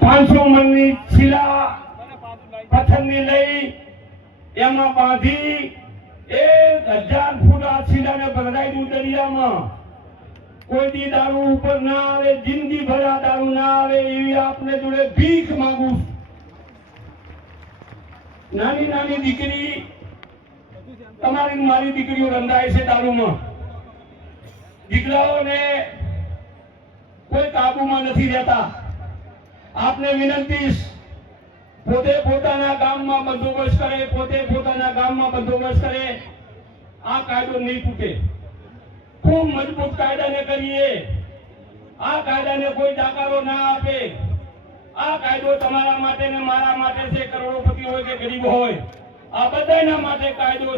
500 મણની શીલા પથ્થરની લઈ એમાં બાંધી 1000 ફૂટ આ શીલાને ભરાઈ દઉં દરિયામાં. કોઈ દી દારૂ ઉપર ના આવે, જિંદગી ભર આ દારૂ ના આવે એવી આપને જોડે ભીખ માંગુ. નાની નાની દીકરી તમારી મારી દીકરીઓ રંધાય છે દારૂમાં. દીકરાઓને કોઈ કાબુમાં નથી રહેતા. આપને વિનંતી, પોતે પોતાના ગામમાં બંદોબસ્ત કરે, પોતે પોતાના ગામમાં બંદોબસ્ત કરે. આ કાયદો નહીં તૂટે. ખૂબ મજબૂત કાયદાને કરીએ. આ કાયદાને કોઈ જાકારો ના આપે. આ કાયદો તમારા માટે ને મારા માટે છે, કરોડોપતિ હોય કે ગરીબ હોય, આ બધાના માટે કાયદો.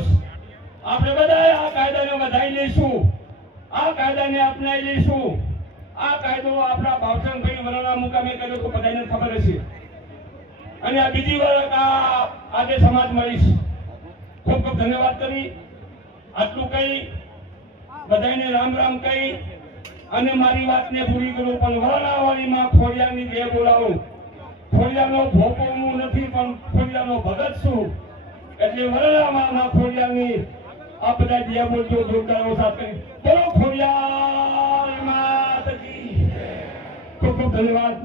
આપણે બધા આ કાયદાને વધારી લઈશું, આ કાયદાને અપનાવી લઈશું. આ કાયદો આપણા ભાવચંદભાઈ વરાણા મુકામે કર્યો તો બધાને ખબર હશે. અને આ બીજી વાર આજે સમાજ મળીશ. ખૂબ ખૂબ ધન્યવાદ કરી આટલું કહી બધાને રામ રામ કહી અને મારી વાતને પૂરી કરું. પણ વરાણાવાડીમાં ખોડિયારની બે બોલાવું. ખોડિયાનો ભોપો હું નથી, પણ ખોડિયાનો ભગત છું. એટલે વરાણામાં ખોડિયાની આ બધા જે બોલજો જોરદારો સાથે બોલો ખોડિયાર માત કી. ખૂબ ખૂબ ધન્યવાદ.